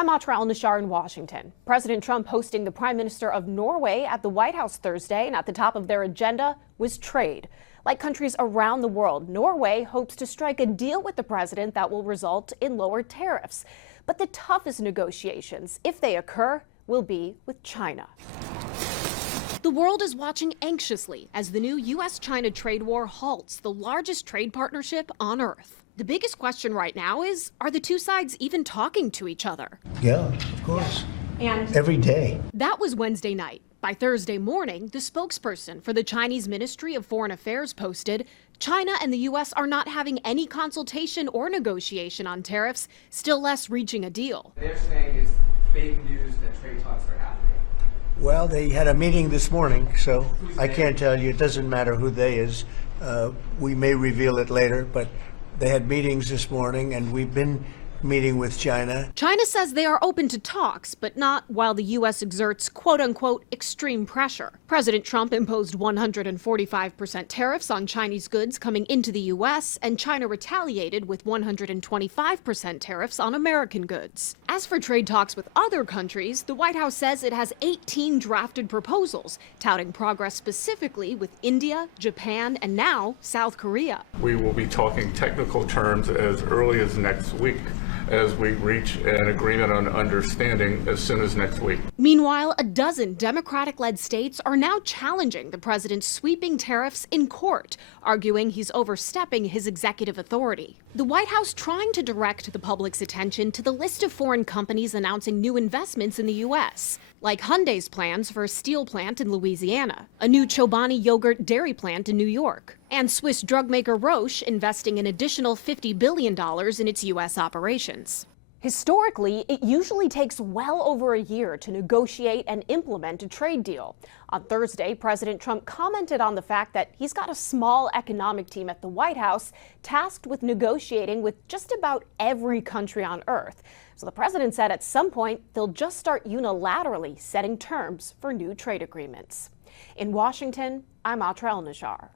I'm Atra Al-Nashar in Washington. President Trump hosting the Prime Minister of Norway at the White House Thursday, and at the top of their agenda was trade. Like countries around the world, Norway hopes to strike a deal with the president that will result in lower tariffs. But the toughest negotiations, if they occur, will be with China. The world is watching anxiously as the new U.S. China trade war halts the largest trade partnership on Earth. The biggest question right now is, are the two sides even talking to each other? Yeah, of course. And every day. That was Wednesday night. By Thursday morning, the spokesperson for the Chinese Ministry of Foreign Affairs posted, China and the U.S. are not having any consultation or negotiation on tariffs, still less reaching a deal. They're saying it's fake news that trade talks are happening. Well, they had a meeting this morning, so I can't tell you. It doesn't matter who they is. We may reveal it later, but they had meetings this morning, and we've been meeting with China. China says they are open to talks, but not while the U.S. exerts quote-unquote extreme pressure. President Trump imposed 145% tariffs on Chinese goods coming into the U.S., and China retaliated with 125% tariffs on American goods. As for trade talks with other countries, the White House says it has 18 drafted proposals, touting progress specifically with India, Japan, and now South Korea. We will be talking technical terms as early as next week, as we reach an agreement on understanding as soon as next week. Meanwhile, a dozen Democratic-led states are now challenging the president's sweeping tariffs in court, arguing he's overstepping his executive authority. The White House trying to direct the public's attention to the list of foreign companies announcing new investments in the U.S., like Hyundai's plans for a steel plant in Louisiana, a new Chobani yogurt dairy plant in New York, and Swiss drug maker Roche investing an additional $50 billion in its U.S. operations. Historically, it usually takes well over a year to negotiate and implement a trade deal. On Thursday, President Trump commented on the fact that he's got a small economic team at the White House tasked with negotiating with just about every country on Earth. So the president said at some point they'll just start unilaterally setting terms for new trade agreements. In Washington, I'm Atra Al-Nashar.